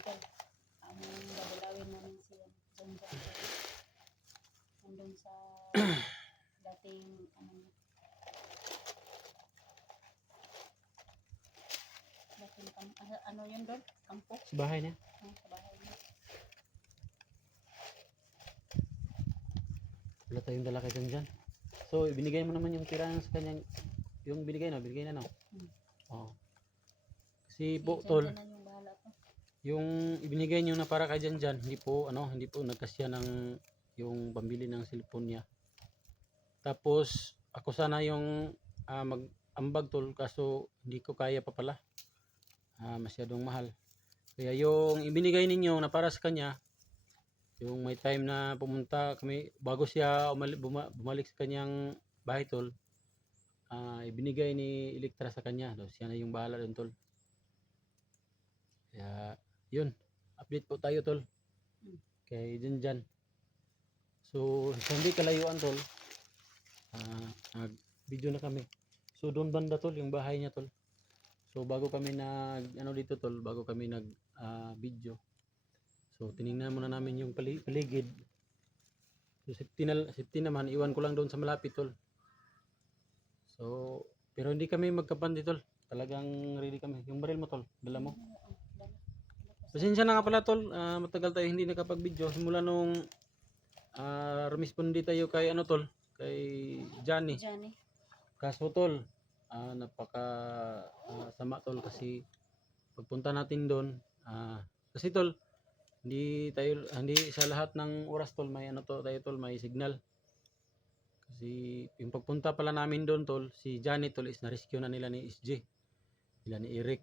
tol. Ang dadalawin namin si John John nandun sa dating ano yun doon? Kampo? Sa bahay niya. Sa bahay niya. Wala tayong dala kay dyan. So, ibinigay mo naman yung tira sa kanyang, yung binigay na, no? Oo. Kasi po, tol, yung ibinigay nyo na para kay dyan, hindi po nagkasya ng yung pambili ng cellphone niya. Tapos, ako sana yung mag-ambag, tol, kaso hindi ko kaya pa pala. Masyadong mahal. Kaya yung ibinigay ninyo na para sa kanya, yung may time na pumunta kami bago siya bumalik sa kanyang bahay, tol, ibinigay ni Elektra sa kanya. So, siya na yung bahala doon, tol. Kaya yun, update po tayo, tol, kay Janjan. So hindi kalayuan, tol, nag video na kami. So doon banda, tol, yung bahay niya, tol. So bago kami dito, tol, bago kami nag video, so tiningnan muna namin yung paligid. So safety naman, iwan ko lang doon sa malapit, tol. So pero hindi kami magkapandi, tol. Talagang ready kami. Yung baril mo, tol, dala mo. Pasensya na nga pala, tol, matagal tayo hindi nakapag-video simula nung rumispondi tayo kay tol, kay Johnny. Kaso, tol, napaka sama, tol, kasi pagpunta natin doon, kasi, tol, hindi sa lahat ng oras, tol, may tayo, tol, may signal. Kasi yung pagpunta pala namin doon, tol, si Johnny, tol, is na-rescue na nila ni SJ, nila ni Eric,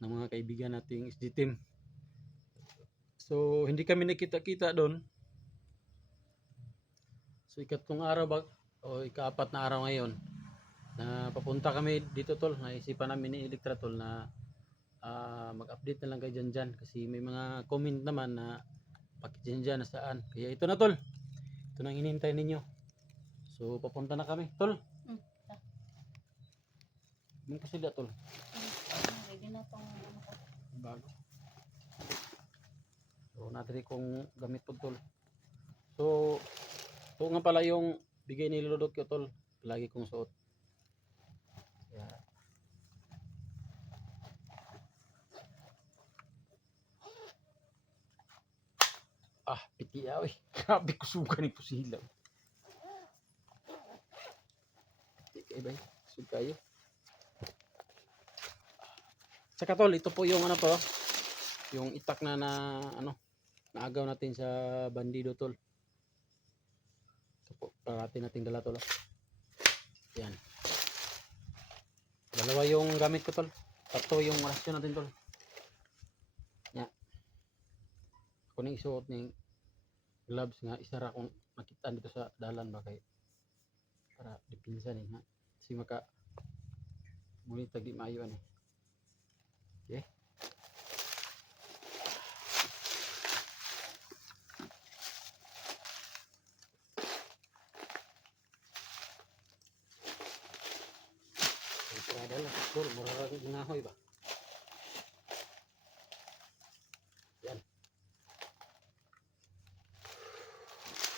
ng mga kaibigan nating SJ team. So hindi kami nakita-kita doon. So ikatlong araw o ikaapat na araw ngayon na papunta kami dito, tol. Naisipan namin ni Elektra, tol, na mag-update na lang kay Janjan kasi may mga comment naman na bakit Janjan nasaan. Kaya ito na, tol. Ito nang hinihintay ninyo. So papunta na kami, tol. Mun kasi da, tol. Ready na tong Bago. So natri kong gamit po, tol. So ito nga pala yung bigay ni Lodot ko, tol. Lagi kong suot. Yeah. Piti yaw eh. Grabe ko suga ni Pusila. Piti kayo ba? Suga kayo. Saka, tol, ito po yung yung itak na naagaw natin sa bandido, tol. Ito po, parating nating dala, tol. Yan. Dalawa yung gamit ko, tol. Tatlo yung rasyon natin, tol. Yan. Ako nang isuot ng gloves nga, isara kung makita dito sa dalan ba kay para dipinsan ha. Kasi maka ngunit di maayo eh. Okay. Ito ada lah, tol, murah ginahoy ba. Yan.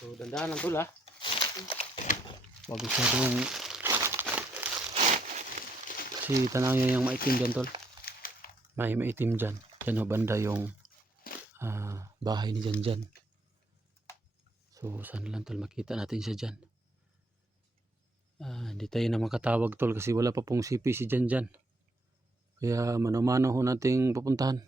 So dandaan lang, tol, wag masyadong si tanang yung maitim dyan, tol. May maitim dyan. Dyan o banda yung bahay ni Janjan. So sana lang, tol, makita natin siya dyan. Hindi tayo na makatawag, tol, kasi wala pa pong CP si Janjan. Kaya mano-mano ho nating pupuntahan.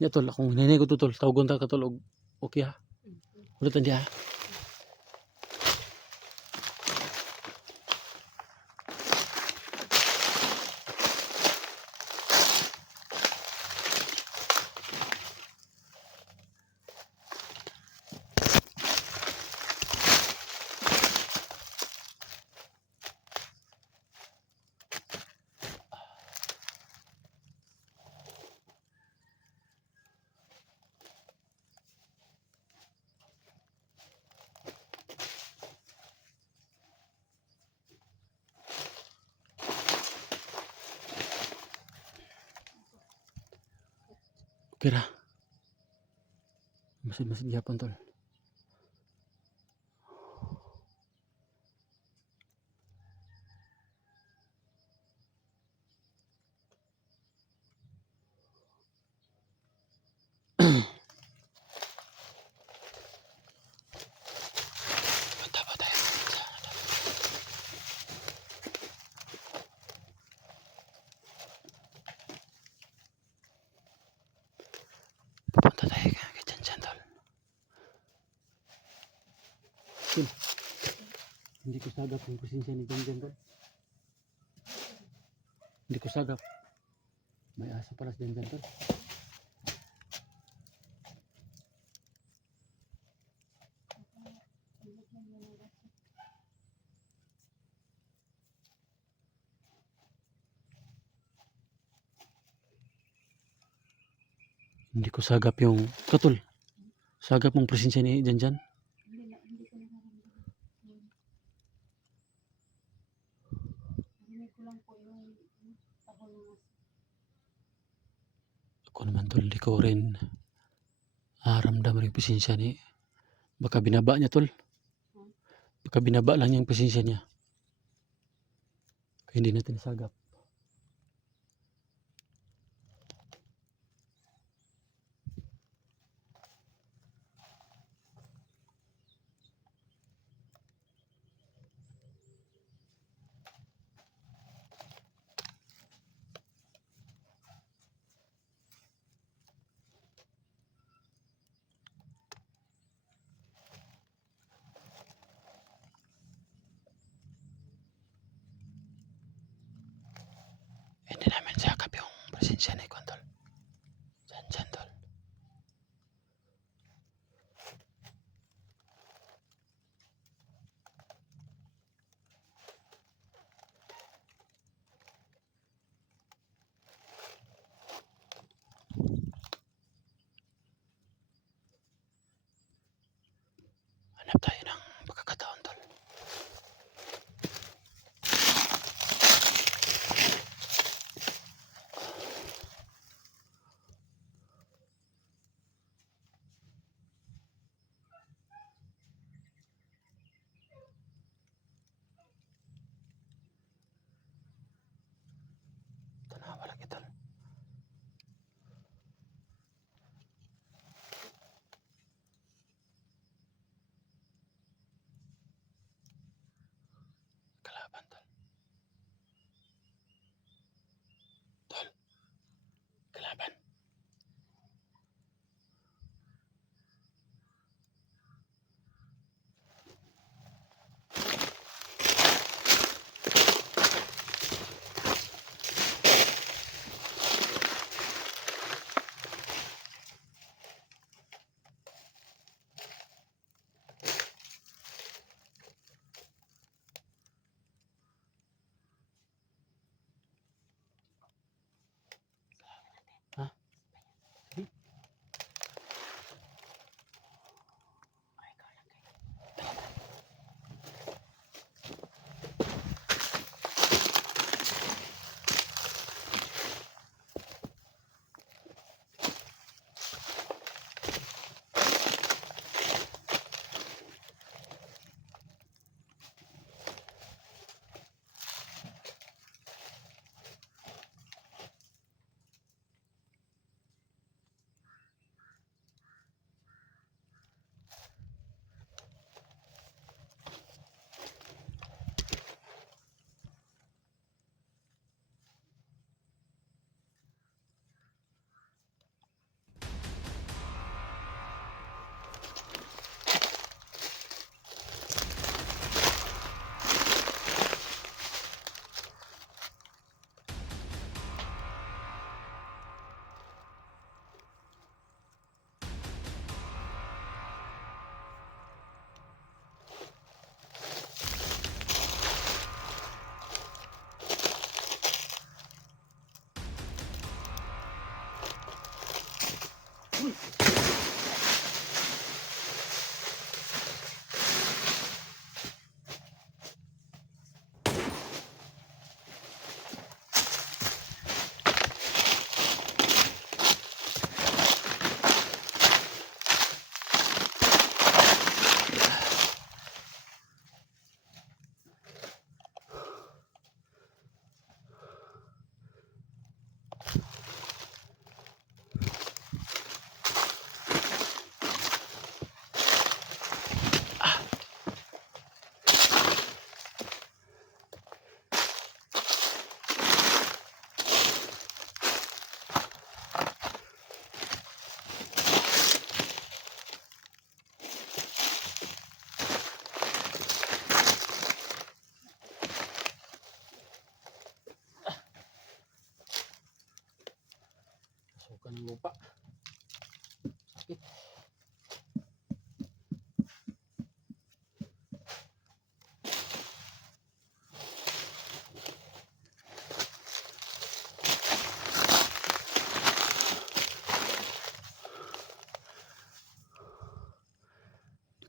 Ya, tol, akong hinay ko to, tol. Tawagon ta ka, tol. Okay ha? Ulitan di ha? tira. Masid-masid gyapon tol. Punta pa tayo. Pupunta tayo kay Jan tol. Sim, hindi ko sagap yung presensya ni Jan tol. Hindi ko sagap. May aso pala sa Jan tol. Hindi ko sagap yung katol. Sagap mong presensya ni Jan. Hindi ko nararamdaman. Narinig ko lang po yung tahol ng aso. Ako naman tol, hindi ko rin aramdam rin presensya ni. Baka binaba niya tol. Baka binaba lang yung presensya niya. Kaya hindi natin sagap. Hindi namin sagap yung presensya ni Kwan tol. Jan tol. Hanap tayo ng pagkakataon tol. Tanawa lagi tol. Kalaban tol. Tol. Kalaban. Ha? Sige.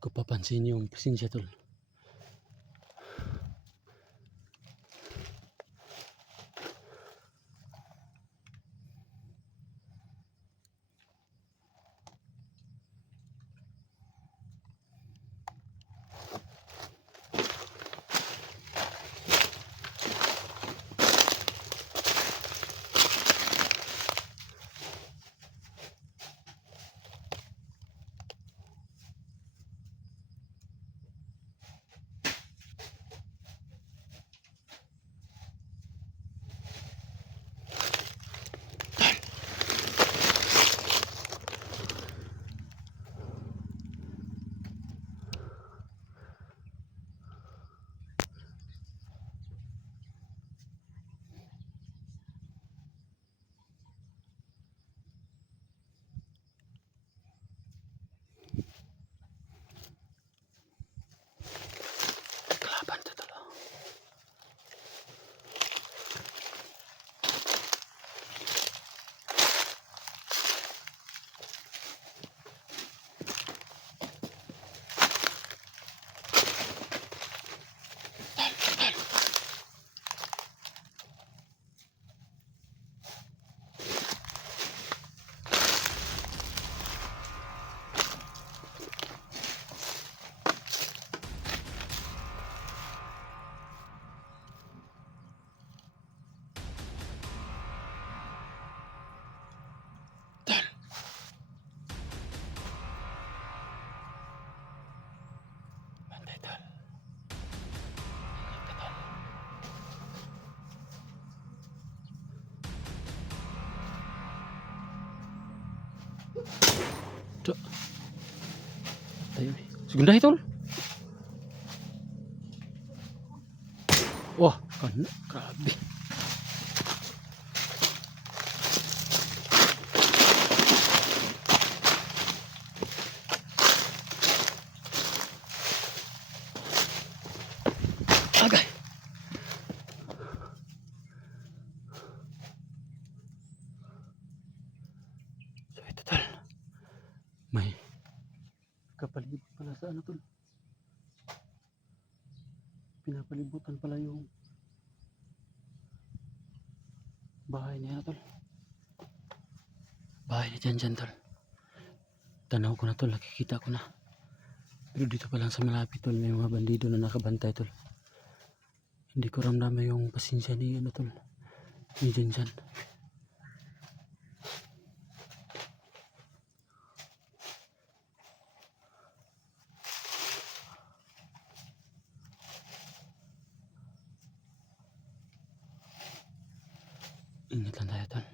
ko papansin yung presensya tol. Kalaban to tol. Bantay tol. Cok. Tayo. Segunda tol. Wah, kan grabe. Agay. So ito tol. May kapalibot pala sa ano tol. Pinapalibutan pala yung bahay niya tol. Bahay ni Jan tol. Tanaw ko na tol, nakikita ko na. Pero dito pa lang sa malapit tol, may mga bandido na nakabantay tol. Hindi ko ramdam yung pasensya ni ano tol, ni Jan. Ingat lang tayo tol.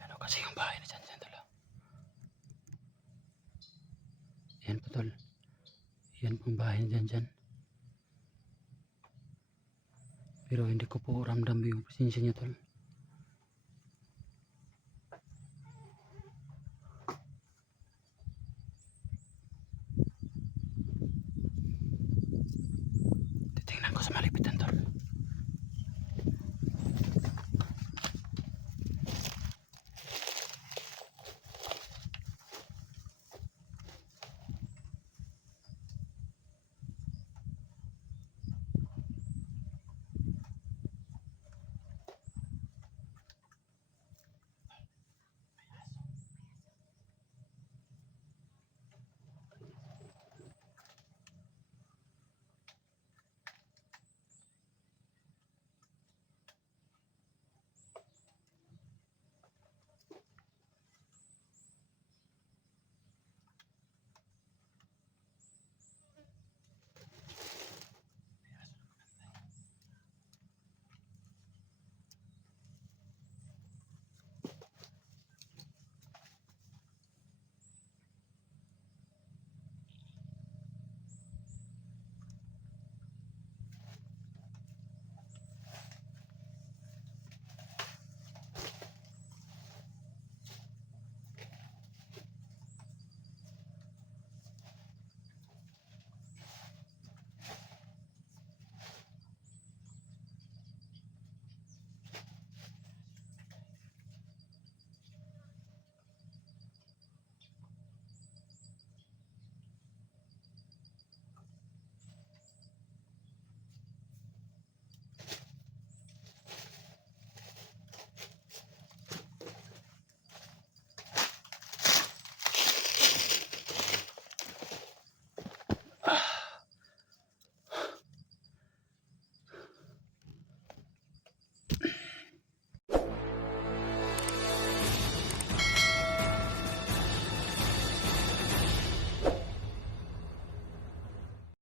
Ano kasi yung bahay ni Jan tol. Yan po tol. Yan po ang bahay ni Jan. Pero hindi ko po ramdam yung presensya niya tol.